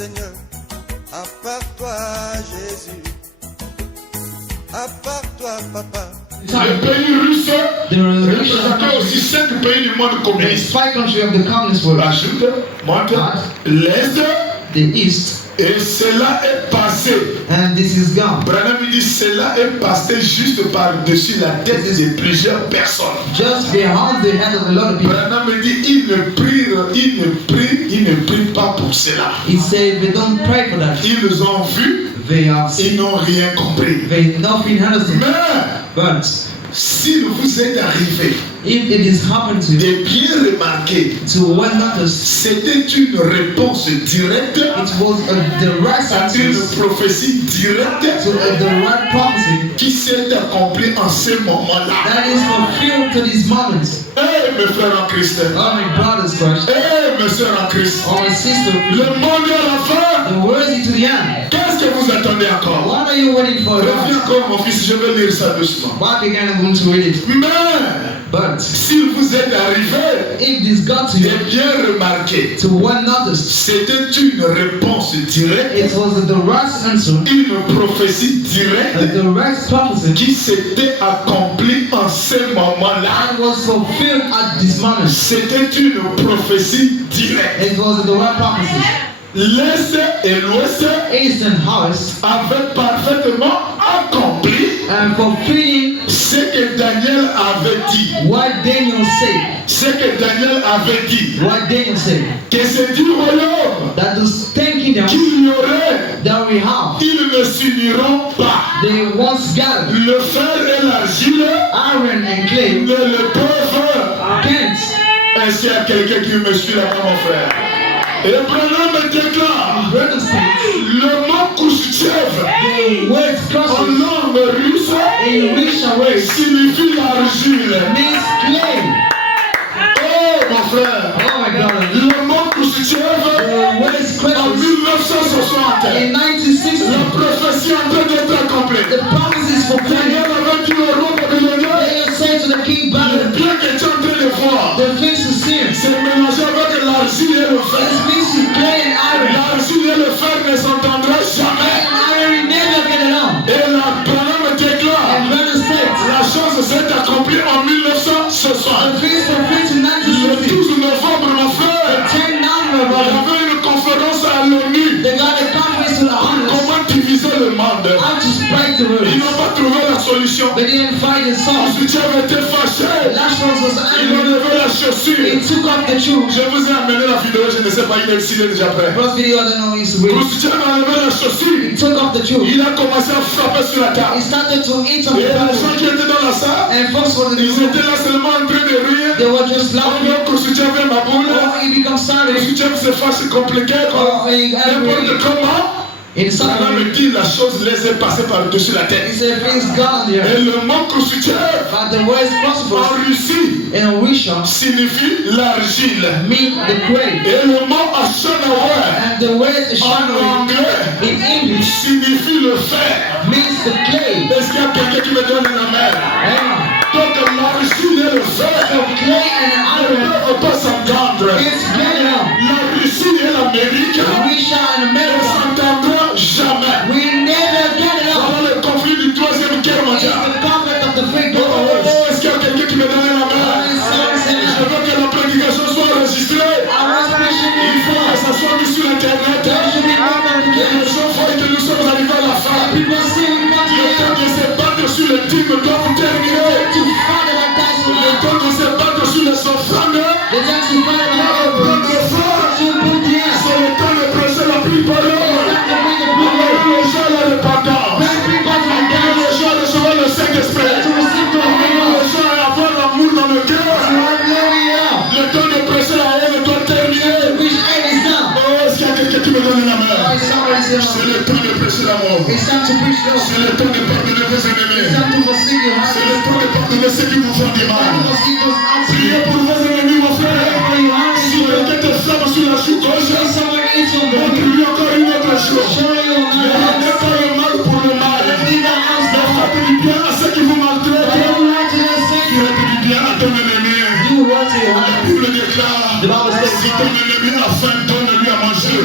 Seigneur, à part toi, Jésus, à part toi, Papa. Le pays russe représentait aussi 5 pays du monde communiste. 5 countries of the communist world. La Chute, Monte, l'Est, The East. et cela est passé. And this is gone. Branham dit cela est passé juste par-dessus la tête de plusieurs personnes. Just behind the head of a lot of people. Branham dit ils ne prient pas pour cela. He said they don't pray for that. Ils ont vu, They have ils seen. n'ont rien compris. They nothing understand. Mais But s'il vous est arrivé if it is happened to you, de bien remarquer, to well notice, c'était une réponse directe it was the right à une answer prophétie directe to the right prophecy qui s'est accomplie en ce moment-là. that is fulfilled to this moment. Eh mes frères en Christ, Oh my brothers Christ, eh mes soeurs en Christ, oh my sister, le monde est à la fin. the worthy to the end. Qu'est-ce que vous attendez encore? What are you waiting for? Reviens encore mon fils, je vais lire ça doucement. Back again, I'm going to read it. Mais But s'il vous est arrivé if this got to you, de bien remarquer, to well notice, c'était une réponse directe, it was the right answer, une prophétie directe the right prophecy, qui s'était accomplie en ce moment-là. and was fulfilled at this moment. C'était une prophétie directe. It was the right prophecy. L'Est et l'Ouest East and West, avaient parfaitement accompli and fulfilling ce que Daniel avait dit. what Daniel said. Ce que Daniel avait dit. What Daniel said. Que c'est du royaume That the 10 kingdoms qu'il y aurait, that we have, ils ne s'uniront pas. they once gathered. Le fer et l'argile Iron and clay ne le peuvent. can't. Est-ce qu'il y a quelqu'un qui me suit là, mon frère? Et Branham déclare Brother says, le mot Khrouchtchev the word en crosses langue russe in Russian way signifie l'argile. means clay. Oh mon frère, Oh my God. le mot Khrouchtchev The word en crosses 1960, in 1960. la prophétie en train d'être accomplie. The promise is fulfilled. Daniel avait dit au roi babylonien, Daniel said to the king le Babylon, bien que tu es en train de voir, the things to see. c'est mélangé avec l'argile et le fer. This means to clay and iron. L'argile et le fer ne s'entendraient jamais. And iron will never get along. Et la Branham déclare, And brother said, la chose s'est accomplie en 1960. the things fulfilled in Le 1960. 12 novembre, mon frère, 10 number, il y brother. avait une conférence à l'ONU. They got a conference to the honors. Comment diviser le monde? How to spread the Ils word. n'ont pas trouvé la solution. They didn't find the song. Khrouchtchev était fâché. Lazarus was Ils ont angry. levé la chaussure. He took off the shoe. Je vous ai amené la vidéo, je ne sais pas, il est ici, il est déjà prêt. First video, I don't know, he's reading. Khrouchtchev a levé la chaussure. He took off the shoe. Il a commencé à frapper sur la He table. started to eat on Et the les gens table. qui étaient dans la salle, And folks were in the ils room. étaient là seulement en train de rire. They were just laughing. Donc Khrouchtchev est ma boule. Oh, he becomes sorry. Khrouchtchev se fâche, c'est compliqué. Oh, he N'importe comment. in Branham sorry. dit la chose les est passée par-dessus la He tête. said things gone there. Et le mot Khrouchtchev But the word en prosperous Russie in Russia signifie l'argile. mean the clay. Et le mot Ashanaway And the word en shadow anglais in English signifie le fer. means the clay. Est-ce qu'il y a quelqu'un qui me donne la main? Amen. Donc l'argile et le fer So clay and ne iron peuvent pas s'entendre. is getting up. La Russie et l'Amérique Russia and ne America s'entendront jamais. we never get it up. Voilà le conflit du troisième guerre It's mondiale. the conflict of the three Oh, global wars. est-ce qu'il y a quelqu'un qui me donne la main? Je veux que la prédication soit enregistrée. Il faut que ça soit mis sur Internet. Que les gens voient que nous sommes arrivés à la fin. Le temps de se battre sur le team doit vous terminer. Le temps de se battre sur les offrandes. Le temps de faire. C'est le temps de prêcher la pluie par l'homme. Les gens à la repentance. Les gens à recevoir le Saint-Esprit. Les gens à avoir l'amour dans le cœur. Le temps de prêcher la haine doit terminer. Oh, est-ce qu'il y a quelqu'un qui me donne la main? C'est le temps de prêcher l'amour. C'est le temps de pardonner vos ennemis. C'est le temps de pardonner ceux qui vous font du mal. Priez pour vos ennemis, mon frère. Si quelqu'un te frappe sur la joue gauche, montre-lui encore une autre chose. Ne rendez pas le mal pour le mal. Mais faites du bien à ceux qui vous maltraitent. Faites du bien à ton ennemi. La Bible déclare, si ton ennemi a faim, donne-lui à manger.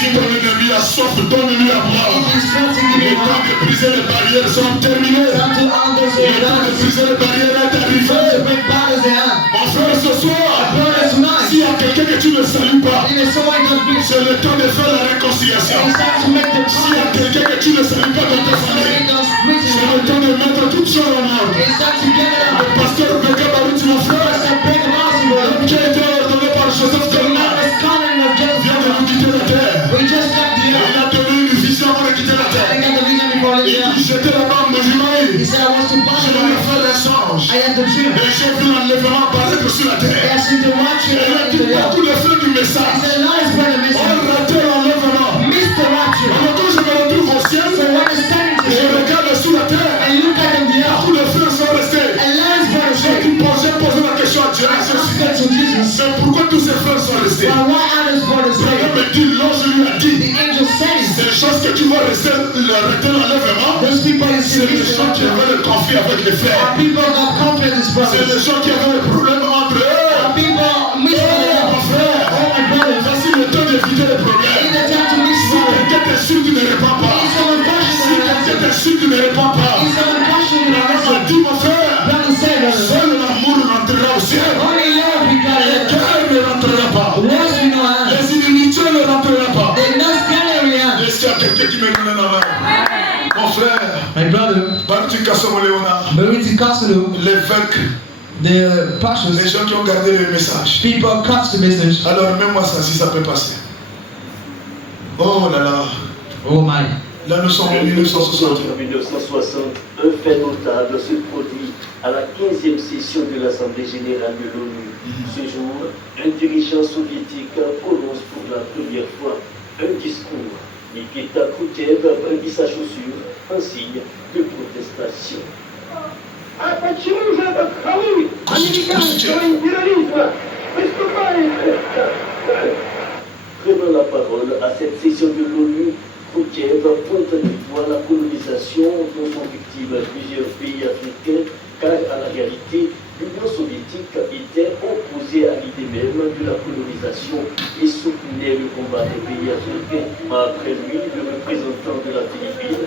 Si ton ennemi a soif, donne-lui à boire. If he's thirsty, give Les him temps water. de briser les barrières sont terminés. Time to undo Le the temps de doors. briser les barrières est To arrivé. break boundaries in hand. Mon frère, ce soir, Brother, tonight, s'il y a quelqu'un que tu ne salues pas, if there's someone who does preach, c'est le temps de faire la réconciliation. it's time to make the S'il y a promise. quelqu'un que tu ne salues pas dans ta famille, He does preaching. c'est le temps de mettre toutes choses en ordre. It's time to get it Le out. pasteur Becca Baruti, mon frère, It's time to break the boundaries, brother. l'homme qui a été ordonné par Joseph The Goldman, man is calling of just vient de nous quitter la terre. we just left the Il earth. a donné une vision avant de quitter la I terre. got the vision before Il leaving the dit, earth. j'étais là-bas en Mojimaï. He said, I want to bind Je the vais earth. faire un change. I had the dream. Et j'ai vu l'enlèvement apparaître sur la terre. Yes, in the rapture Et il a in dit, the earth. beaucoup de frères du He message said, Lord, brother, ont missing. raté l'enlèvement. Missed the rapture. Alors quand je me retrouve au ciel, So when it's standing to je you regarde sur la terre. and look at them the earth, Beaucoup de frères sont restés. and Lord's brother J'ai said, posé la question à Dieu. I said to Jesus, C'est pourquoi tous ces frères sont restés. but why others brother Le Seigneur say? me dit, l'ange lui a dit, The angel says, ces choses que tu vas rester, arrêter l'enlèvement, those people you see c'est les missed the gens qui rapture. avaient le conflit avec les frères. Are people that conflict with C'est brothers? les gens qui avaient le problème entre eux. Are people missed the Mon earth? frère, Oh my brother, voici le temps d'éviter les in problèmes. the time to miss Si the earth. quelqu'un t'est sûr, tu ne réponds pas. Is someone Si questioning quelqu'un the t'est sûr, tu ne réponds pas. Is someone questioning the Je answer? dis, mon frère, Brother say, brother, seul l'amour rentrera au ciel. only love we got Les it. guerres ne rentrera pas. Words we know how. Les inimitiés ne rentrera pas. They know scary hand. Est-ce qu'il y a quelqu'un qui me donne la main? Mon frère, My brother, Bartu Kassomo Léonard, Mariti Costello, l'évêque, the les pastors, gens qui ont gardé le message. people catch the message. Alors même moi ça, si ça peut passer. Oh là là, Oh my. là nous sommes en 1960. En 1960, un fait notable se produit à la 15e session de l'Assemblée générale de l'ONU. Ce jour, un dirigeant soviétique prononce pour la première fois un discours. Nikita Khrouchtchev brandit sa chaussure en signe de protestation. А почему же этот халуй, американский империализм, выступает? Prenant la parole à cette session de l'ONU, Khrouchtchev pointe du doigt la colonisation dont sont victimes plusieurs pays africains, car à la réalité, l'Union soviétique était opposée à l'idée même de la colonisation et soutenait le combat des pays africains. Après lui, le représentant de la Philippine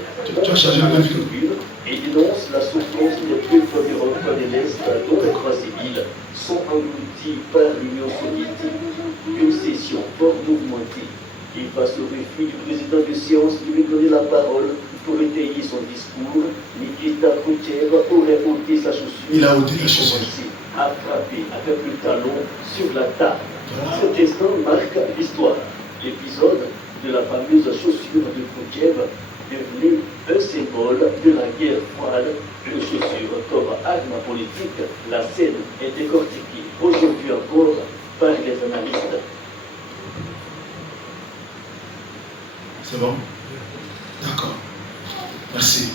et dénonce la souffrance des peuples d'Europe de l'Est dont les droits civils sont engloutis par l'Union soviétique. Une session fort mouvementée. Et face au refus du président de séance de lui donner la parole pour étayer son discours, Nikita Khrouchtchev aurait ôté sa chaussure. Il a ôté la chaussure. A frappé avec le talon sur la table. Cet instant marque l'histoire. L'épisode de la fameuse chaussure de Khrouchtchev devenu un symbole de la guerre froide, une chaussure comme arme politique. La scène est décortiquée aujourd'hui encore par les analystes. C'est bon? D'accord. Merci.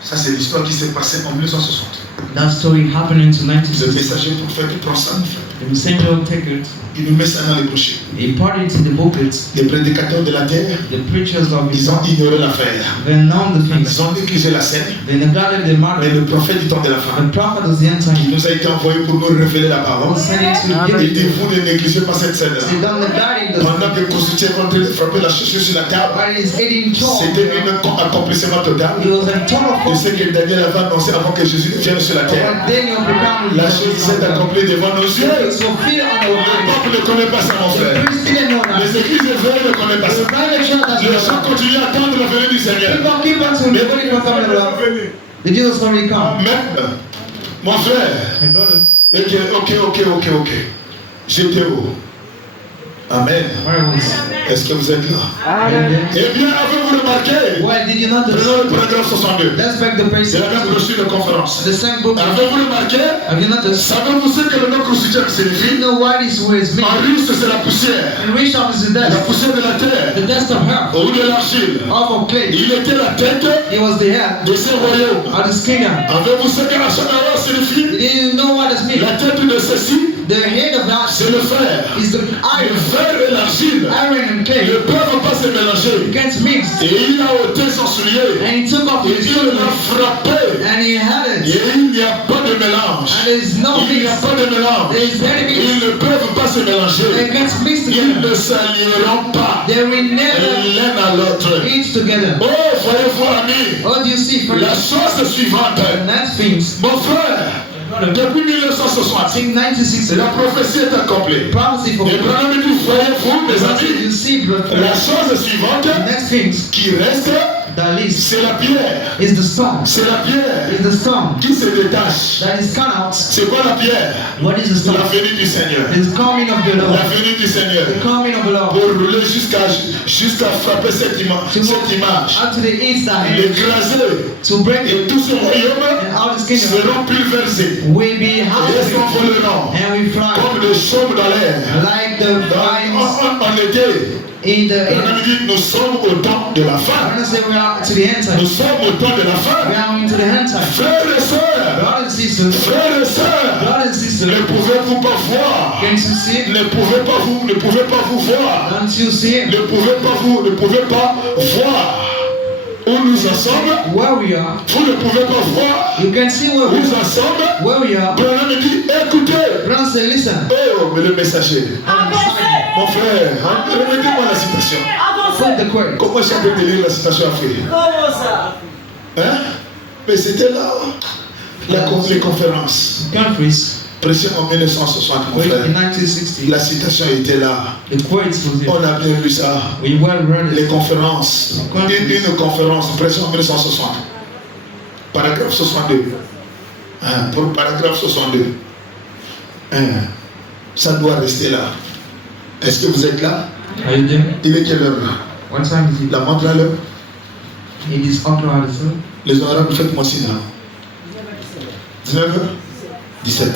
Ça, c'est l'histoire qui s'est passée en 1960. That story happened in Le 1960. messager prophète prend ça, mon frère. The messenger will take it. Il nous met ça dans les pochets. He put it in the buckets. Les prédicateurs de la terre, The preachers of ils it, ont ignoré l'affaire. they know the things. Ils ont négligé la scène. They neglected the Mais matter. le prophète du temps de la fin, The prophet of the end il time nous a été envoyé pour nous révéler la parole. was sent to Il dit, give it. vous ne négligez pas cette scène-là. They don't neglect it. Pendant que Koussouti est en train de frapper la chaussure sur la table, While he's eating c'était chalk, un accomplissement total he was in total de ce que Daniel avait annoncé avant que Jésus ne vienne sur la terre. when Daniel began La chose s'est accomplie devant nos yeux. It's fulfilled on Le our eyes. peuple ne connaît pas ça, mon The frère. priest didn't know that. Les églises éveillées ne connaissent pas The ça. private church doesn't Les know gens that. continuent à attendre la venue du Seigneur. People keep on to the holy coming around. The Jesus already come. Amen. Mon frère. My brother, Ok. J'étais où? Amen. where was? Est-ce que vous êtes là? Eh bien, avez-vous remarqué? Why did you not Prenons le paragraphe 62. Let's back the praise. C'est la même brochure de conférence. The same book. Avez-vous remarqué? Have you noticed? Savez-vous ce que le nom crucifié Do signifie? you know why this word is made? En russe, c'est la poussière. In which of is the La dust? poussière de la terre. The dust of earth. Ou de l'argile. Of clay. Il était la tête He was the head de ce royaume. of the kingdom. Avez-vous ce que la Shanawa signifie? You didn't know what this means. La tête de ceci The head of that c'est le fer. is the Le iron. fer et l'argile Iron and ne clay peuvent pas se mélanger. gets mixed. Et il a ôté son soulier. And he took off Et his il shoe l'a frappé. and he had Et it. il n'y a pas de mélange. And there is no Il n'y a mix. pas de mélange. There is any mix. Ils ne peuvent pas se They mélanger. get mixed Ils together. ne s'allieront pas They will never l'un à l'autre. eat together. Oh, voyez-vous, amis, What do you see, friends? la chose suivante. The next things. Mon frère, depuis 1960, In 1960, la prophétie est accomplie. prophecy for Et Branham dit, voyez-vous, mes amis, you see, brother. la chose suivante The next things qui reste, that leaves c'est la pierre. is the stone. C'est la pierre Is the stone qui se détache. that is cut out. C'est quoi la pierre? What is the La stone? venue du Seigneur. It's the coming of the La Lord. venue du Seigneur. The coming of the Lord. Pour rouler jusqu'à frapper cette image. Up to the east side. L'écraser. To break Et it. tous ces royaumes And all this kingdom seront pulvérisés. will be Et housed. s'envoleront And we fly comme des chaumes dans l'air. like the vines En été, in the on a dit nous sommes au temps de la fin. When I say we are to the end Nous time, sommes au temps de la we fin. are into the end time. Frères et sœurs, Brothers and sisters, frères et sœurs, brothers and sisters, ne pouvez-vous pas voir? can't you see it? Ne pouvez pas vous voir. Don't you see it? Ne pouvez pas voir où nous en sommes. Where we are, Vous ne pouvez pas voir you can see où where nous en sommes. where we are. Branham dit, écoutez. Brothers and listen. Oh, mais le messager. Avancez. Mon frère, remettez-moi la citation. Put the quote. Comment je peux te lire la citation après? Comment ça? Hein? Mais c'était là, les conférences. Conference Prêché en 1960, mon frère. in 1960. La citation était là. The quotes was there. On a bien vu ça. We well read Les it. conférences. Une conférence prêchée en 1960. Paragraphe 62. Pour paragraphe 62. Ça doit rester là. Est-ce que vous êtes là? Are you there? Il est quelle heure là? What time is it? La montre à l'heure. It is after our lesson. Les honorables, faites-moi signe là. 19h? 17.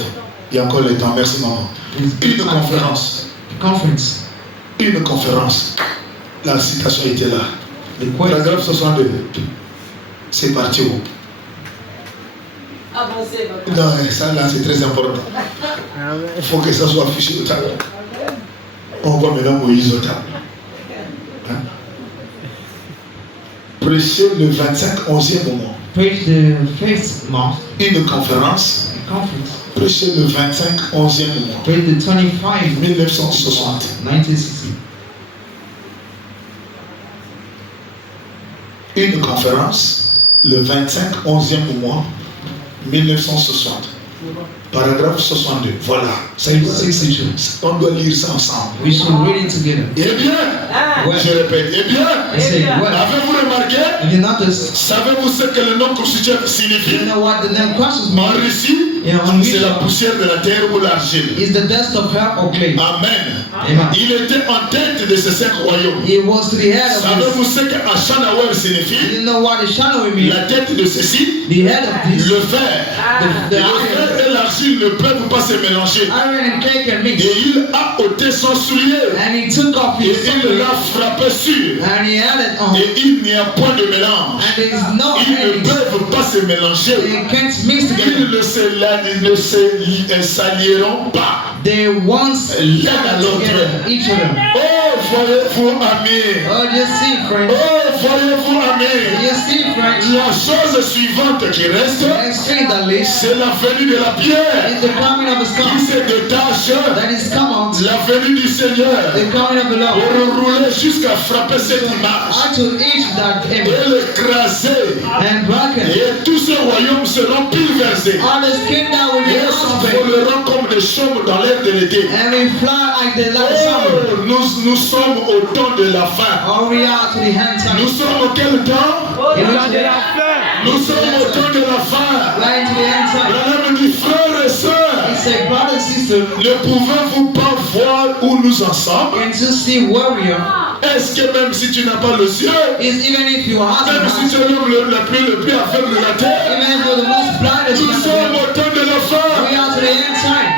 Il y a encore le temps. Merci maman. Une conférence. Conference. Une conférence. La citation était là. The quote. Paragraphe 62. C'est parti où? Avancez, papa. Non, ça là c'est très important. Il faut que ça soit affiché au tableau. On voit maintenant Moïse au tableau. Hein? Prêcher le 25, 11e moment. Preach the fifth month. Une conférence. Conference. Prêcher le 25, 11e moment. Preach the 25. 1960. 1960. Une conférence le 25, 11e mois 1960. Paragraphe 62. Voilà. Ça, on doit lire ça ensemble. We should read it together. Eh bien, Well, je répète, eh bien, I say, well, avez-vous remarqué? have you noticed? Savez-vous ce que le nom crucifié signifie? You know what the name crosses En mean? Russie, Yeah, en c'est la Russie. poussière de la terre ou l'argile. Is the dust of earth or clay? Amen. Amen. Il était en tête de ces 5 royaumes. It was to the head of Savez-vous this. ce qu'un Shanawel signifie? You know what the shadow mean? La tête de ceci, The head of this. le fer. The Le iron. fer et l'argile ne peuvent pas se mélanger. Iron and clay can mix. Et il a ôté son soulier. And he took off Et his il sword. l'a frappé sur. And he had it on. Et il n'y a point de mélange. And there is no Ils ne mix. peuvent pas se mélanger. They can't mix Ils together. ne s'allieront pas. They once L'un à l'autre. together, each of them. Oh, voyez-vous, amis. Oh, you see, friends. Oh, voyez-vous, amis. You see, friends. La chose suivante qui reste, The next thing that leads c'est la venue de la pierre is the coming of a qui storm se détache. that is come out. La venue du Seigneur The coming of the Lord. pour rouler jusqu'à frapper cette image How to eat that et image l'écraser. and broken. Et tous ces royaumes seront pulvérisés. All this kingdom will be Et open. s'envoleront comme des chaumes dans l'air de l'été. And we fly like the summer. Oh, nous sommes au temps de la fin. Or we are to the end Nous time. sommes au quel temps? In which we Nous sommes au temps de la fin. fly into the end time. Branham dit, frères et He sœurs, said, brother and sister, ne pouvez-vous pas voir où nous en sommes? and to see where we are. Est-ce que même si tu n'as pas le ciel, Is even if you are même si tu es l'homme le plus aveugle de la terre, even if you're the most blindest nous man of sommes the au temps de la fin. we are to the end time.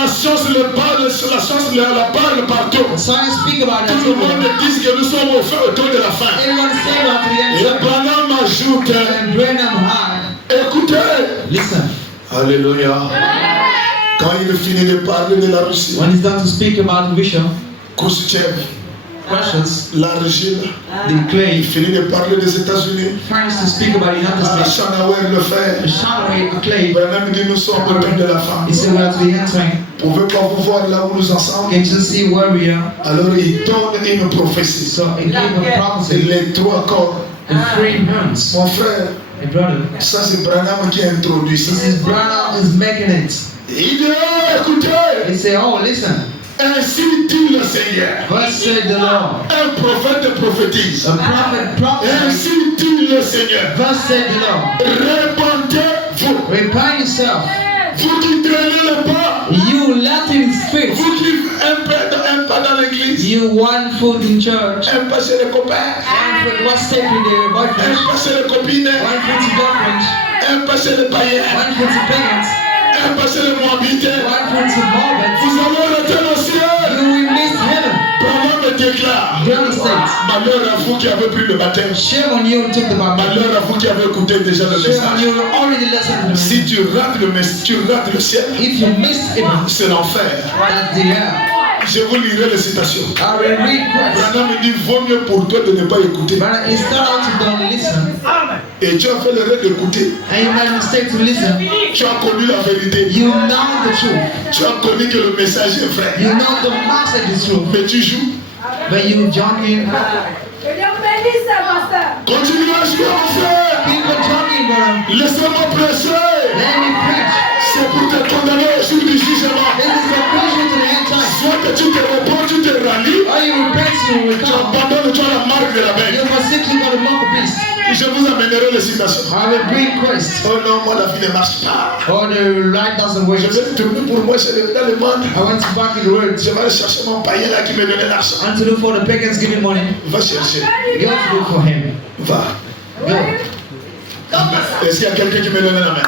La science le parle, la parle partout. Science speak about that. Tout le monde dit que nous sommes au temps de la fin. Everyone say about the end Et time. Branham ajoute, And Branham High. écoutez. Listen. Alléluia. Quand il finit de parler de la Russie, when he's done to speak about Russia, Khrouchtchev, Russians, l'argile, the il clay, finit de parler des États-Unis, tries to speak about the United States. Eisenhower le fait. The shadow the clay, Branham dit nous sommes au temps de la femme. he said we are to the end time. Vous pouvez pas vous voir là où nous en sommes. Can you see where we are? Alors il donne une prophétie. So it gave a C'est prophecy, les trois corps. the three horns. Mon frère, My brother, ça c'est Branham qui a introduit ça. this is Branham is making it. Il dit, oh, écoutez, He said, oh, listen, ainsi dit le Seigneur. thus said the Lord. Un prophète prophétise. A prophet prophesied, Ainsi dit le Seigneur. thus said the Lord. Répandez-vous. Repent yourself. Vous qui traînez le pas. You Latin spirit. Vous qui un pas dans l'église. You one foot in church. Un pas chez les copains. One foot, one step in the Un boyfriend. pas chez les copines. One foot to girlfriend. Un pas chez les païens. One foot to pagans. Un pas chez les moabites. One foot to Moabit. Vous allez rester au ciel. You will miss heaven. Branham déclare. Brown States. Malheur à vous qui avez pris le baptême. Shame on you who took the baptism. Malheur à vous qui avez écouté déjà le Shame on message. you who already listened to the Si message. tu rates le ciel, If you miss it, c'est l'enfer. that's the hell. Je vous lirai les citations. I will read Christ. Branham dit vaut mieux pour toi de ne pas écouter. But instead of to don't listen, Et tu as fait l'erreur d'écouter. and you made a mistake to listen, Tu as connu la vérité. you know the truth. Tu as connu que le message est vrai. You know the message is true. Mais tu joues. But you joking. Continue à jouer en frère. Keep on talking, brother. Laissez-moi prêcher. Let me preach. C'est pour te condamner au jour du jugement. This is the preaching to the end time. Soit que tu te réponds, tu te rallies. Or you repent, you will Tu come. abandonnes, tu as la marque de la You bête. forsake, you got to mock a beast. Je vous amènerai les citations. I will bring Christ. Oh non, moi la vie ne marche pas. Or the light doesn't work. Je vais tourner pour moi chez les dans le monde. I went to back in the world. Je vais aller chercher mon païen là qui me donnait l'argent. And to look for the pagans giving money. Va chercher. You have to look for him. Va. Go. Est-ce qu'il y a quelqu'un qui me donne la main?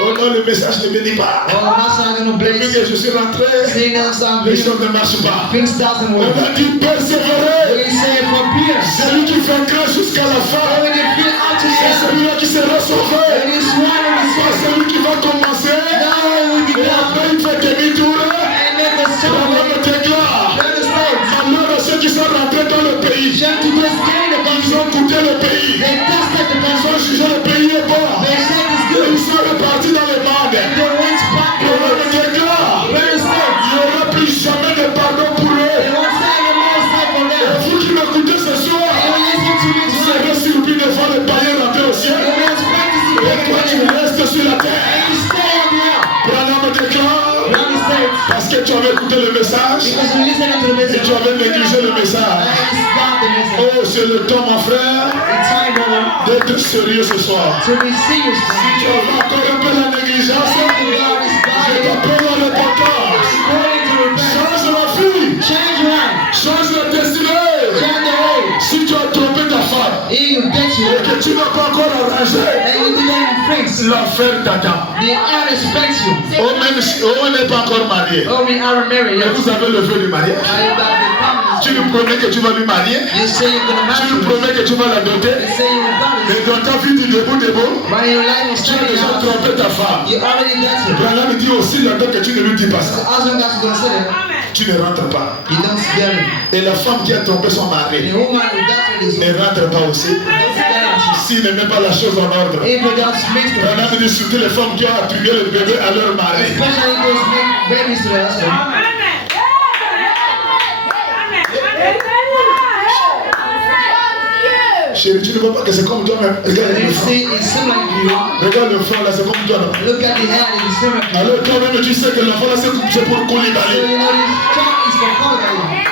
Oh non, le message ne bénit pas. Oh, that's not gonna Depuis bless. que je suis rentré, Saying that some les choses ne marchent pas. things doesn't On work. a dit persévérer. We say for Peter. Celui qui vaincra jusqu'à la fin, When you feel out to c'est the celui-là qui sera sauvé. it is one of the C'est celui qui va commencer. Now we Et begin. après, il fait demi-tour. And then the La song même déclare. Let us know. Malheur à ceux qui sont rentrés dans le pays. Shall to just gain the Ils ont goûté le pays. They tested the Ils gospel. ont jugé le pays est bon. They said it's Et good. ils sont repartis dans les bandes. They went back. Le même déclare. Let us know. Il n'y aura plus jamais de pardon pour They eux. won't say any more stuff for Et them. vous qui m'écoutez ce soir, You listen to me vous tonight. serez surpris de voir les païens rentrer au ciel. You must practice it. Et toi, tu restes sur la terre. And you stay on the earth. Branham déclare. United States. Parce que tu avais écouté le message Because you listening to the et message. tu avais négligé le message. And you stop the message. Oh, c'est le temps, mon frère, It's time, brother, d'être sérieux ce soir. to be serious. Si tu as encore un peu la négligence, Something God is je dying. t'appelle à l'importance. Calling to repent. Change la vie, Change your life. change la destinée. Change the way. Si tu as trompé ta femme If you get you et que tu n'as pas encore arrangé, and you didn't fix, l'enfer t'attend. the earth expects you. Oh, même si on n'est pas encore marié, Oh, we are married. mais Yes. vous avez le vœu du mariage. I got the Tu promise. lui promets que tu vas lui marier. You say you're gonna Tu marry lui her. promets que tu vas la doter. You say you will Et marry her. dans ta vie du debout, But your life is tu as turning déjà out. trompé ta femme. You already got it. Branham dit aussi longtemps que tu ne lui dis pas The ça. husband got to consider. Tu ne rentres pas. You don't get it. Et la femme qui a trompé son The mari woman who does it is ne rentre pas aussi. don't get it. S'il ne met pas la chose en ordre. If you don't mix the Branham dit surtout les femmes qui ont attribué le bébé à leur mari. especially those make babies to the husband. Chérie, tu ne vois pas que c'est comme toi-même. Regarde You le front. see, it's similar to you. Regarde le front là, c'est comme toi. Là. Look at the head, it's similar to you. Alors toi-même, tu sais que l'enfant là, c'est pour So Koulibaly. you know this child is for Koulibaly.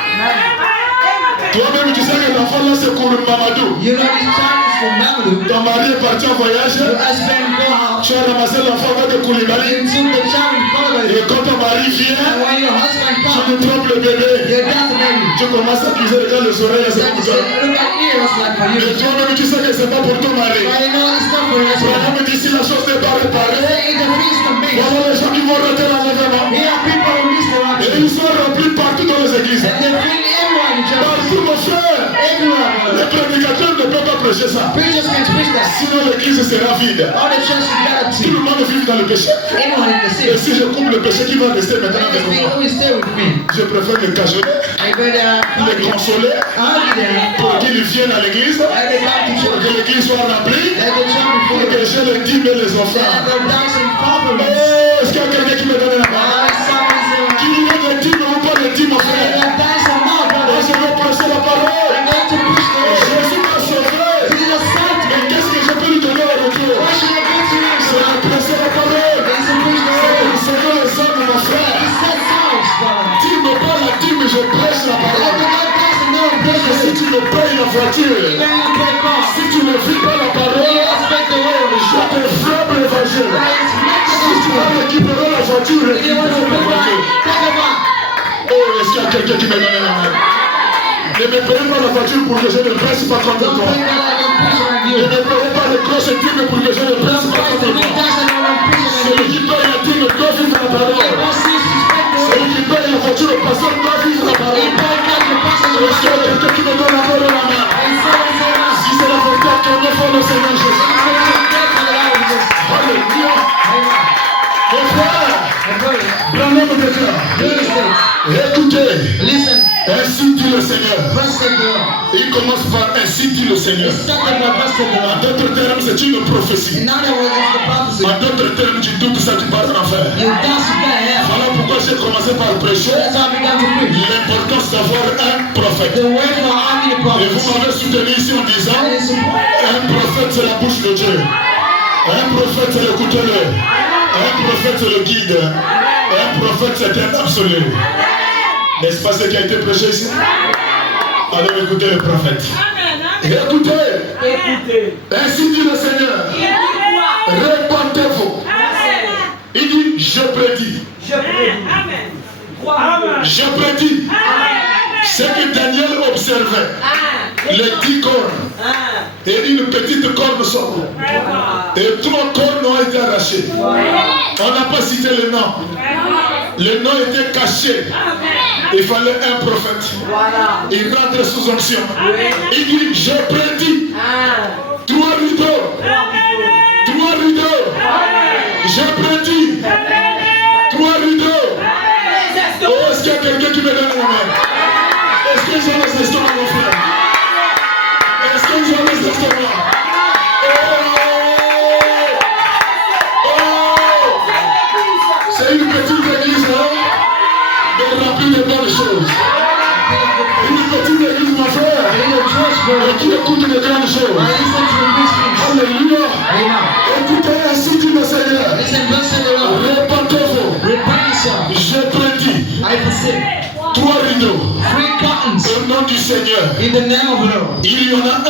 Toi-même, tu sais que l'enfant là, c'est pour Mamadou. You know this child is for Mamadou. Ton mari est parti en voyage. Your husband go out. Tu as ramassé l'enfant de Koulibaly. You took the child in Koulibaly. Et quand ton mari vient, And when your husband tu comes, me trompes le bébé. you got the baby. Tu commences à accuser regarde les oreilles, c'est Then pour you toi. say, look at ears like for Et you. toi-même, tu sais que c'est pas pour ton mari. But you know it's not for your husband. Branham dit si la chose n'est pas réparée, Say the feast of me. voilà les gens qui vont rater l'enlèvement. Here are people who miss the Et rapture. ils sont remplis partout dans les églises. And they bring everyone in church. Partout, mon frère. Everyone. Le prédicateur ne peut pas prêcher ça. Preachers can preach that. Sinon l'église sera vide. All the church is Tout empty. le monde vit dans le péché. Anyone in the Et city. si je coupe le péché, qui va rester maintenant Let avec this be moi? always stay with me. Je préfère le cajoler, I better le consoler, argue them. pour qu'il vienne à l'église, Let the come to pour church. que l'église soit remplie, Let the church be pour full. que j'ai les dîmes et les Let offrandes. the dance and compliments. Oh, est-ce qu'il y a quelqu'un qui me donne la main? Qui veut des dîmes ou pas les dîmes, mon frère? Moi, je vais prêcher la parole. Jésus m'a sauvé. Mais qu'est-ce que je peux lui donner au retour? C'est de prêcher la parole. C'est de le sang de mon frère. Dîme pas la dîme, je prêche la parole. Et si tu me payes la voiture, si tu ne vis pas la parole, je te frappe l'évangile. Si tu vas récupérer la voiture, récupère la voiture. Oh, est-ce qu'il y a quelqu'un qui me donne la main? Ne me payez pas la voiture pour que je ne presse pas contre toi. Ne me payez pas les grosses dîmes pour que je ne presse pas contre toi. Celui qui paye la dîme doit vivre la parole. Celui qui paye la voiture au pasteur doit vivre la parole. Est-ce qu'il y a quelqu'un qui me donne la parole à la main? Si c'est la vérité, qu'on est fort le Seigneur Jésus. Alléluia. Mon frère, prenez mon cœur. Écoutez, Listen, ainsi dit le Seigneur. verse the Lord. Il commence par ainsi dit le Seigneur. Started by verse the En Lord. d'autres termes, c'est une prophétie. In other words, it's the prophecy. En d'autres termes, tu doutes ça, tu pars en enfer. You dance to get hell. Voilà pourquoi j'ai commencé par prêcher That's how I began to preach. l'importance d'avoir un prophète. The word for army the Et prophets. vous m'avez soutenu ici en disant, And it's important. un prophète c'est la bouche de Dieu. Un prophète c'est le couteau. Un prophète c'est le guide. Un prophète c'est un absolu. N'est-ce pas ce qui a été prêché ici? Allez écouter le prophète. Écoutez, ainsi dit le Seigneur, répandez-vous. Il dit, je prédis. Je prédis. Ce que Daniel observait, les 10 cornes et une petite corne sort. Et 3 cornes ont été arrachées. On n'a pas cité le nom. Le nom était caché. Il fallait un prophète. Il rentre sous onction. Il dit, je prédis 3 rideaux. 3 rideaux. Je prédis 3 rideaux. Oh, est-ce qu'il y a quelqu'un qui me donne la main? Est-ce que j'ai les estomacs, mon frère? Est-ce que j'ai les estomacs? C'est une petite église, hein? Mais remplie de bonnes choses. Une petite église, mon frère, et qui écoute de grandes choses. Alléluia. Écoutez ainsi dit le Seigneur. Listen, verse the Lord. Répandez-vous. Repent yourself. Je prédis I foresee 3 rideaux 3 curtains au nom du Seigneur. in the name of the Lord. Il y en a un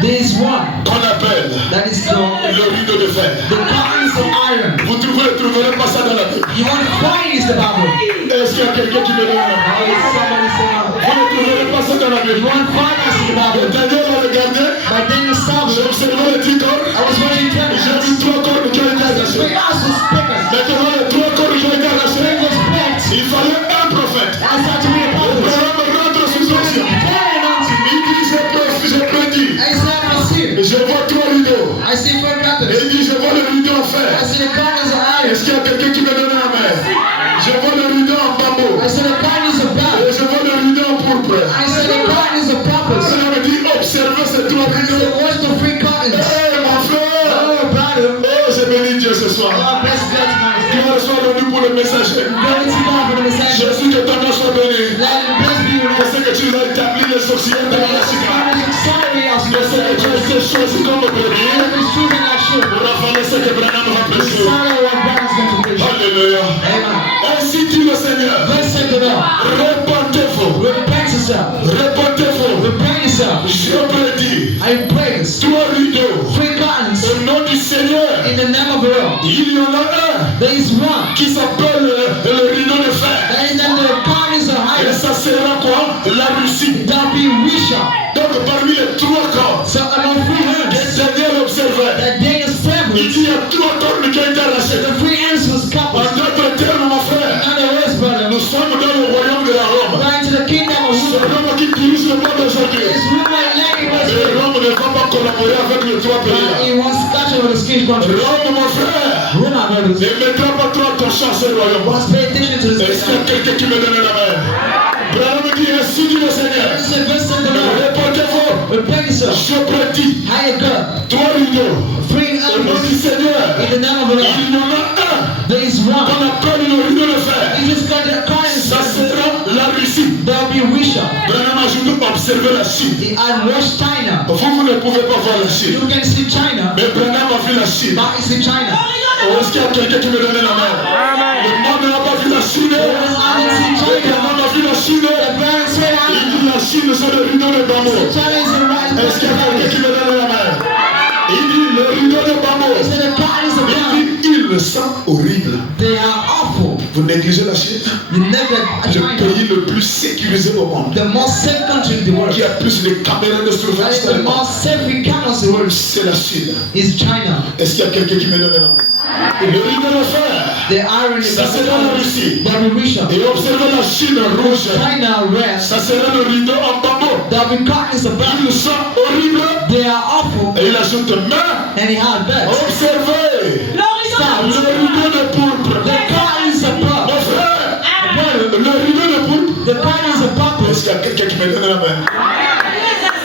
There is one qu'on appelle that is called le rideau de fer. the curtains of iron. Vous ne trouverez pas ça dans la Bible. You want to find is the Bible. Est-ce qu'il y a quelqu'un qui me donne la main? Oh, somebody say, Vous ne trouverez pas ça dans la Bible. you want to find us in the Et Bible. Daniel a regardé, But then you stop. j'ai observé les 10 cornes, I was watching j'ai tennis. vu 3 cornes qui ont été arrachées. We also speakers. Maintenant, les 3 cornes qui ont été arrachées, Fingers packed. il fallait un prophète. That's how to be a Le prophet. programme rentre sous onction. Carrying on to me. Il dit, je prédis. I said, I see. Je vois 3 rideaux. I see 4 Et curtains. il dit, je vois le rideau en fer. I see the curtains of iron. Est-ce qu'il y a quelqu'un qui me donne la main? Je vois le rideau en bambou. I see the curtains of Et black. je vois le rideau en pourpre. I see the curtains of purpose. Ça veut dire, observez ces 3 I see rideaux. what's the 3 curtains. Hey, mon frère! Oh, brother. Oh, je bénis Dieu ce soir. God bless God tonight. Gloire soit rendue pour le messager. Glory to God for the Messiah. Jésus, que ton nom soit béni. Let him bless you. Je sais que tu as établi les sorcières de la Chica. Je sais que tu as été choisi comme béni pour raffaler ce que Branham va prêcher. Alléluia. Ainsi dit le Seigneur. Répandez-vous. Répandez-vous. Je prédis 3 rideaux. Au nom du Seigneur, In the name of the Lord, il y en a un there is one. qui s'appelle le rideau de fer. That is in the curtains of Et iron. ça sera quoi? La Russie. That be wisher. Donc parmi les 3 corps So among 3 que hands, Daniel observait, that day il established, dit il y a 3 cornes qui ont été arrachées. the 3 hands was En coupled. d'autres termes, mon frère, In other words, brother, nous sommes dans le royaume de la Rome. going to the kingdom of C'est Rome. Rome qui dirige le monde aujourd'hui. It's Rome and Lady was Et collaborer avec les trois pays là. He wants to catch up with the Scottish country. Rome, mon frère. Rome, my brothers. Ne mettras pas trop attention à ce royaume. Must pay attention to the Est-ce qu'il y a quelqu'un qui me donne la main? Branham me dit, ainsi dit le Seigneur. This is the verse of the Lord. Répondez-vous. Repent yourself. Je prédis. Higher God. Trois rideaux. Three Au nom du armies. Seigneur. In the name of the Lord. Il y en a un There is one. qu'on appelle le rideau de fer. It is called the Ça currency. sera la Russie. There will be Russia. Branham ajoute observer la Chine. The unwashed China. Vous ne pouvez pas voir la Chine. You can see China. Mais Branham a vu la Chine. But it's in China. Est-ce qu'il y a quelqu'un qui me donne la main? Le monde n'a pas vu la Chine. There is armies in Le China. monde a vu la Chine. The parents say, Il dit la Chine, c'est le rideau de bambou. China is the right. Est-ce qu'il y a quelqu'un qui me donne la main? Il dit le rideau de bambou. He said the currency of God. Il dit il me sent horrible. They are awful. Vous négligez la Chine? You neglect Le China. pays le plus sécurisé au monde. The most safe country in the world. Qui a plus de caméras de That surveillance is dans the le monde. most safe cameras in the world. C'est la Chine. Is China. Est-ce qu'il y a quelqu'un qui me donne la main? Le rideau de fer. The iron is Ça sera la Russie. There will be Russia. Et observez la Chine rouge. China red. Ça sera le rideau en bambou. There will be curtains of black. Il sent horrible. They are awful. Et il ajoute main. And he had beds. Observez. Stop. Le rideau de pourpre. The curtains of black. Mon frère. Le rideau de pourpre. The curtains of purple. Est-ce qu'il y a quelqu'un qui me donne la main?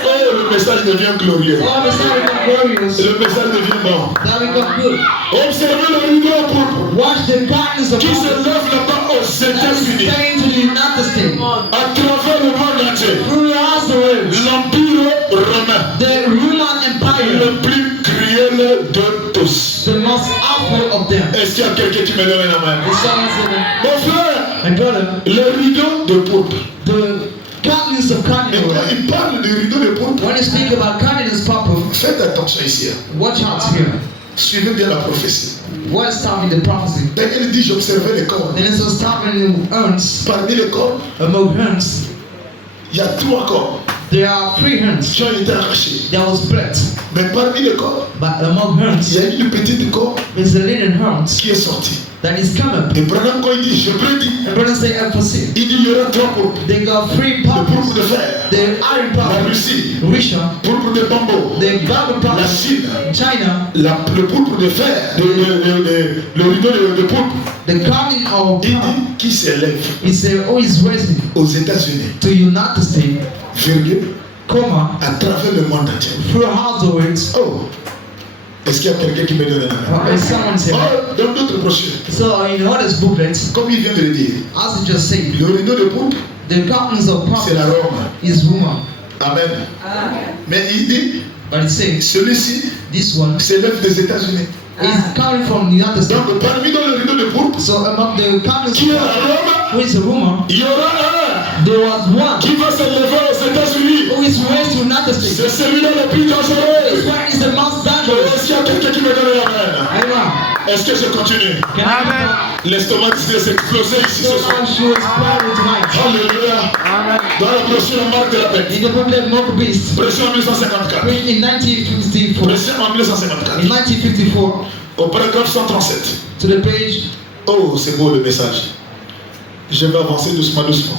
Oh, le message devient glorieux. All the sudden become glorious. Le message devient bon. That become good. Observez le rideau de pourpre. Watch the curtains of Qui se purple. lève là-bas aux That is États-Unis. staying to the United States. À travers le monde entier. Through the house of world. L'Empire romain. The Roman Empire. Le plus cruel de tous. The most awful of them. Est-ce qu'il y a quelqu'un qui me donne la main? The sons of them. Mon frère, My brother. le rideau de pourpre. The curtains of Mais cardinal quand red. il parle du rideau de pourpre, When you speak about cardinals purple, faites attention ici. watch out here. Suivez bien la prophétie. What is stopping the prophecy? Daniel dit, j'observais les corps. Then it's stopping the urns. Parmi les corps, Among urns, il y a 3 corps there are 3 urns qui ont été arrachés. that was split. Mais parmi les corps, But among il urns, y a une petite corps there's a linen urns qui est sortie. that is coming. Et Branham, quand il dit, je prédis, And brother say emphasis. il dit, il y aura 3 pourpres. They got 3 Le pourpre purples. de fer, The iron la purple, Russie, Russia, pourpre de bambou, the Bible la purple, Chine, China, le pourpre de fer, le rideau de pourpre. the cardinal of Il purple. dit, qui s'élève He said, oh, he's raising aux États-Unis, to United States, virgule, comma, à travers le monde entier. through afterwards. Oh, est-ce qu'il y a quelqu'un qui me donne la main? Okay, someone said. Oh, dans d'autres brochures, So in others booklets, comme il vient de le dire, as he just said, le rideau de pourpre, the curtains of c'est la purple Rome. is woman. Amen. Mais il dit, But it says celui-ci this one s'élève des États-Unis. is coming from the United States. Donc, parmi dans le rideau de pourpre, So among the curtains qui est à Rome, who is a woman, il y aura un there was one qui va s'élever aux États-Unis. who is raised to United States. C'est celui-là le plus This dangereux. one is the most dangerous. Est-ce qu'il y a quelqu'un qui me donne la main? Amen. Est-ce que je continue? Amen. L'estomac s'est explosé ici So ce soir. now she was proud tonight. Alléluia. Dans la brochure la marque de la bête. In the booklet Mark Beast, Pression en 1954. written in 1954, Pression en 1954. in 1954, Au paragraphe 137. to the page, Oh, c'est beau le message. Je vais avancer doucement, doucement.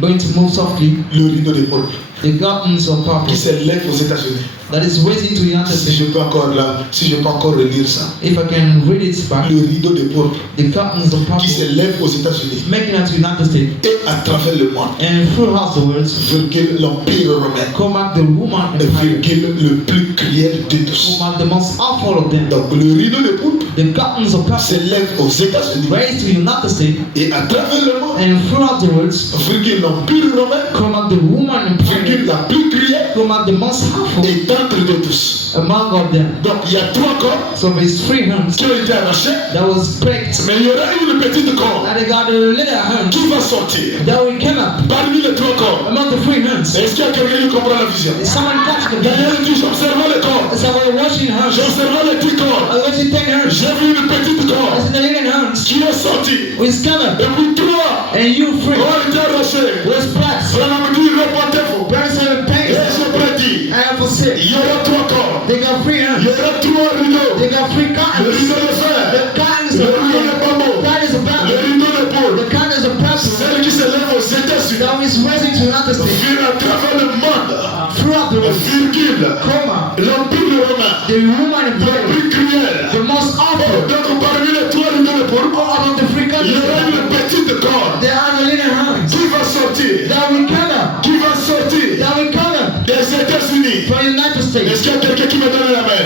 going to move softly, Le rideau de pourpre the curtains of qui purple s'élève aux États-Unis. that is raising to the United Si States. je peux encore là, si je peux encore relire ça. If I can read it back, Le rideau de pourpre the curtains of qui purple s'élève aux États-Unis making it to the United States et à travers le monde. and through afterwards Virgule l'Empire romain. come back the woman Et empire, virgule le plus cruel de tous. come back the most awful of them. Donc le rideau de pourpre The curtains of purple s'élève aux États-Unis raised to the United States et à travers le monde. and through afterwards Virgule l'Empire romain. come back the woman Virgule empire, la plus cruelle come back the most awful et d'entre de tous. among of them. Donc il y a 3 corps So there's 3 hands qui ont été arrachés, that was pricked, mais il y aura une petite corps and they got a little hand qui va sortir that will come up parmi les 3 corps. among the 3 hands. Est-ce qu'il y a quelqu'un qui comprend la vision? Someone catch the vision. Daniel dit, j'observais les corps, So we're watching hands. j'observais les petits corps, I was watching 10 hands. j'ai vu une petite I corps see the little hands qui est sortie, with coming, et puis 3 and you free ont été arrachés. was blessed. Cela me dit, répondez-vous. Brothers and Et parents, je prédis, I have for sick. il y aura 3 corps, They got 3 il y hands. aura 3 rideaux, They got 3 le curtains. rideau de fer, The curtains le of rideau de fire, bambou, curtains of le battle, rideau de poule, the curtains of purple celle qui s'élève aux États-Unis, that is raising to United States vient à travers le monde, throughout the world. virgule, comma, l'empire romain, the woman in le prayer, plus cruel. the most awful. Donc parmi les trois rideaux de pourpre, Among the three il y countries, aura une petite corde there are the little hands qui va sortir, that will come up, qui va sortir that will come up des États-Unis. from the United Est-ce States. qu'il y a quelqu'un qui me donne la main?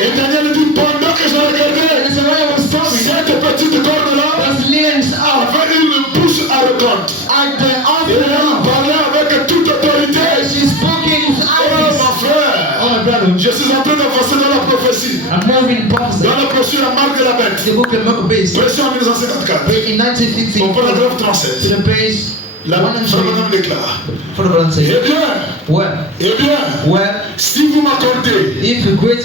Et Daniel dit, pendant que je And regardais so when I was talking, cette petite corde-là, those lions out avait une bouche arrogante. at the Et altar elle now. parlait avec toute autorité. And she spoke in his Oh eyes. mon frère, Oh my brother, je suis en train d'avancer dans la prophétie. I'm moving past Dans la brochure La Marque de la Bête. the book of Maccabees. Version 1954. In 1950, Au paragraphe to 37. the page La Madame 103, déclare. for the brother Eh says, bien, eh bien, well, si vous m'accordez, if you grant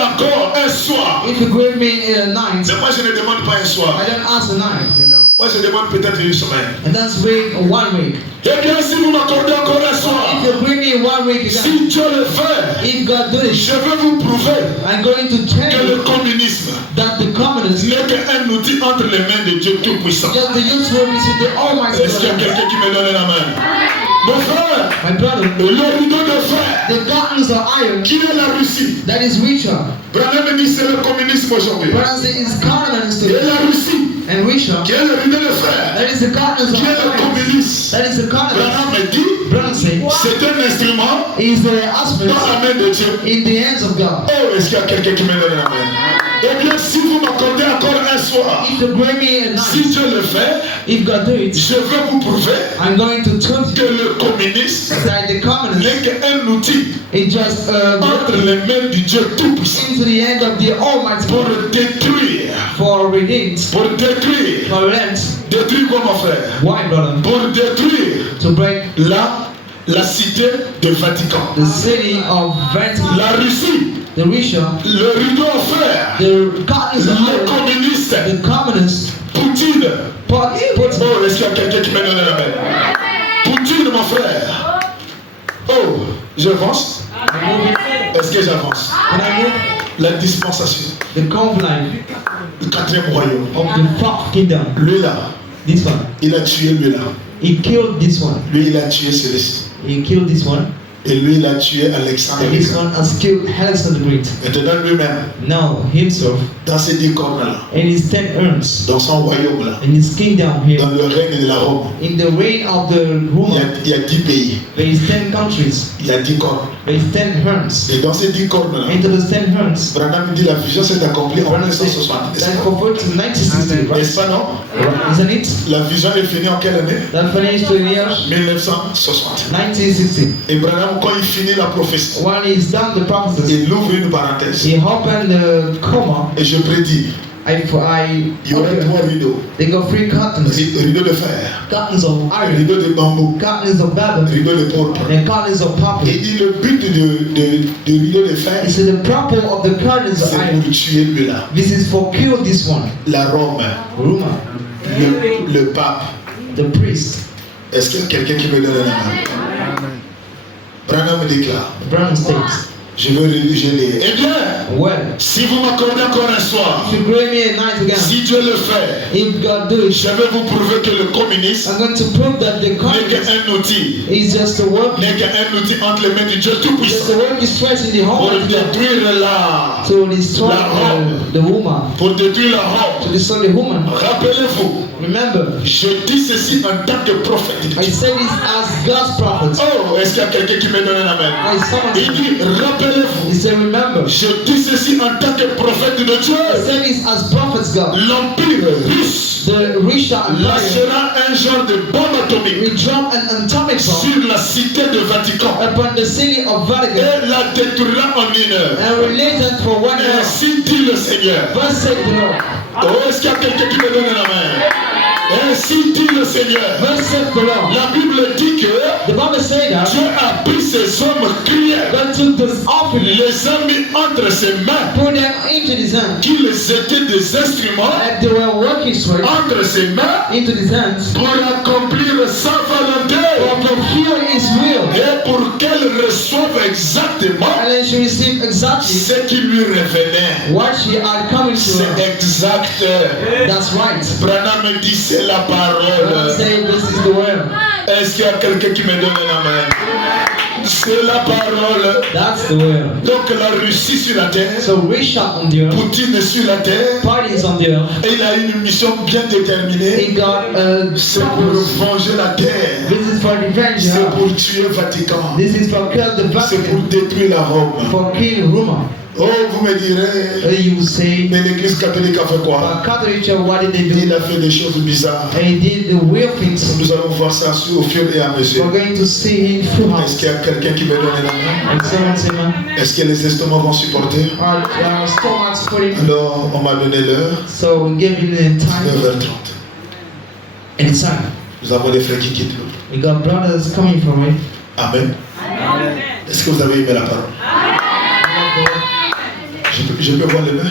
encore un soir, if you grant me a night, mais moi je ne demande pas un soir, I don't ask a night, moi je demande peut-être une semaine. and that's week or 1 week. Eh bien, si vous m'accordez encore un soir, If you bring me 1 week again, si Dieu le fait, if God do it, je vais vous prouver I'm going to tell que le you communisme that the communists n'est qu'un outil entre les mains de Dieu Tout-Puissant. just the useful is with the Almighty Est-ce qu'il y a God. quelqu'un qui me donne la main? Mon frère, My brother, le rideau de fer, the gardens of iron qui est la Russie? that is richer, Branham me dit c'est le communisme aujourd'hui. whereas it is communists Et la Russie, and richer, qui est le rideau de fer, that is the gardens of qui est le iron, communisme. that is the communists. Branham me dit Brother say, c'est un instrument is the dans aspect la main de Dieu. in the hands of God. Oh, est-ce qu'il y a quelqu'un qui me donne la main? Eh bien, si vous m'accordez encore un soir, If you bring me a si night, Dieu le fait, if God do it, je vais vous prouver I'm going to tell que you le communisme that the communists n'est qu'un outil is just entre les mains du Dieu Tout-Puissant into the hand of the Almighty pour God détruire, for redeemed, pour détruire, for rent. détruire quoi mon frère? Why, brother? Pour détruire To break la cité du Vatican, the city of Vatican, la Russie, the richer, le rideau en fer, the gardens of les iron, communistes, the communists, Poutine. put Oh, est-ce qu'il y a quelqu'un qui me donne la main? Poutine, mon frère. Oh, j'avance. Est-ce que j'avance? and I move La dispensation, the conflict le quatrième royaume. of the fourth kingdom. Lui là, This one, il a tué lui là. he killed this one, Lui, il a tué Céleste. he killed this one, Et lui, il a tué Alexandre. and this one has killed Alexander the Great. Maintenant, lui-même, Now himself dans ces 10 cornes-là, and his 10 urns dans son royaume-là, in his kingdom here, dans le règne de la Rome, in the reign of the il Roman, y a 10 pays, there is 10 countries, il y a 10 cornes. there is 10 urns. Et dans ces 10 cornes-là, Into the 10 urns, Branham dit la vision s'est accomplie en Brother says 1960. N'est-ce that pas? forward to 1960, right? N'est-ce pas, non? Isn't it? La vision est finie en quelle année? That finished in the year 1960. 1960. Et Branham, quand il finit la prophétie, When he's done the prophecy, il ouvre une parenthèse. he opened the comma. Et je prédis, il y aura 3 rideaux. They got 3 curtains, Rideau de fer, curtains of iron, rideau de bambou, curtains of Babel, rideau de pourpre. and curtains of Et purple. il dit le but du rideau de fer, He said the purple of the curtains of c'est iron. pour tuer lui là. This is for kill this one. La Rome, Roma, le pape. the priest. Est-ce qu'il y a quelqu'un qui me donne la main? Branham déclare, Brown states, je veux rédiger les. Eh bien, well, si vous m'accordez encore un soir, if you grant me a night again, si Dieu le fait, if God do it, je vais vous prouver que le communisme I'm going to prove that the n'est communist qu'un outil, is just a work, n'est qu'un outil entre les mains du Dieu just Tout-Puissant a work is stretched in the pour whole of God détruire la, to destroy La Rome. the woman, pour détruire la Rome. to destroy the woman. Rappelez-vous, Remember, je dis ceci en tant que prophète. I say this as God's prophet. Oh, est-ce qu'il y a quelqu'un qui me donne la main? Like someone Il dit, he rappelez-vous, said, remember, je dis ceci en tant que prophète de Dieu. I say this as prophets God. L'empire russe The Risha Empire lâchera un genre de bombe atomique will drop an atomic bomb sur la cité de Vatican upon the city of Vatican et la détruira en 1 heure. and release it for 1 hour. Ainsi dit le Seigneur. Thus saith the Lord. Oh, est-ce qu'il y a quelqu'un qui me donne la main? Ainsi dit le Seigneur. Thus saith the Lord. La Bible dit que The Bible says that Dieu a pris ces hommes cruels, God took this offering, les a mis entre ses mains, put them into his hand, qu'ils étaient des instruments and they were working straight entre ses mains into his hands pour accomplir sa volonté for fulfill his will, et pour qu'elle reçoive exactement and then she received exactly ce qui lui revenait. what she had coming to C'est her. exact. That's right. Branham dit c'est la God parole. say this is the word. Est-ce qu'il y a quelqu'un qui me donne la main? C'est la parole. That's the word. Donc la Russie sur la terre, So Russia on the earth, Poutine est sur la terre, Putin is on the earth. et il a une mission bien déterminée. He got a C'est pour purpose. venger la terre. This is for revenge. C'est Yeah. pour tuer le Vatican. This is for kill the C'est pour Vatican. détruire la Rome. For kill Roma. Oh, vous me direz, You say, mais l'église catholique a fait quoi? Catholic Church, what did they Il do? a fait des choses bizarres. They did the weird things. Nous allons voir ça au fur et à mesure. We're going to see in full Est-ce house. qu'il y a quelqu'un qui veut donner la main? And someone say, man, Est-ce que les estomacs vont supporter? our stomachs for him. Alors, on m'a donné l'heure, So we gave him the time. 9h30. And it's time. Nous avons des frères qui quittent nous. We got brothers coming from it. Amen. Est-ce que vous avez aimé la parole? Je peux voir les mains?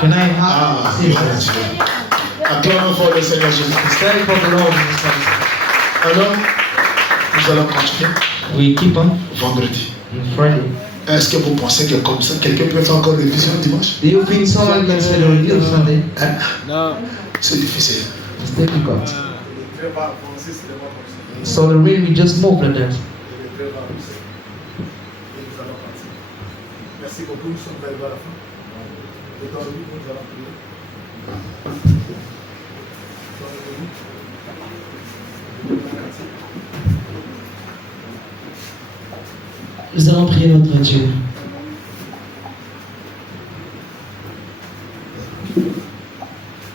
Can I have Ah, see voilà, this? Dieu. Acclamons fort le Seigneur Jésus. Stand for the Lord in this house. Alors, nous allons continuer We keep on vendredi. on Friday. Est-ce que vous pensez que comme ça, quelqu'un peut faire encore révision dimanche? Do you think someone can say the review Sunday? Hein? Non. C'est difficile. It's difficult. So the rain we just move like that. Merci beaucoup, nous sommes arrivés à la fin. Et dans le livre, nous allons prier. Nous allons prier notre Dieu.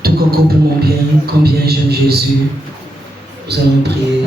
Tout qu'un compliment bien, combien j'aime Jésus. Nous allons prier.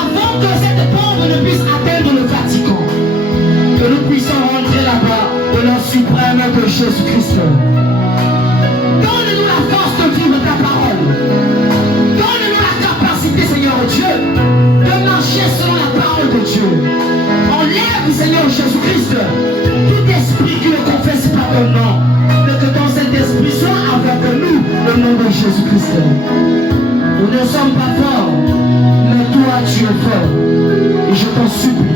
avant que cette bombe ne puisse atteindre le Vatican, que nous puissions rentrer là-bas au nom suprême de Jésus-Christ. Donne-nous la force de vivre ta parole. Donne-nous la capacité, Seigneur Dieu, de marcher selon la parole de Dieu. Enlève, Seigneur Jésus-Christ, tout esprit qui ne confesse pas ton nom. Que ton Saint-Esprit soit avec nous, au nom de Jésus-Christ. Nous ne sommes pas forts, mais toi tu es fort. Et je t'en supplie,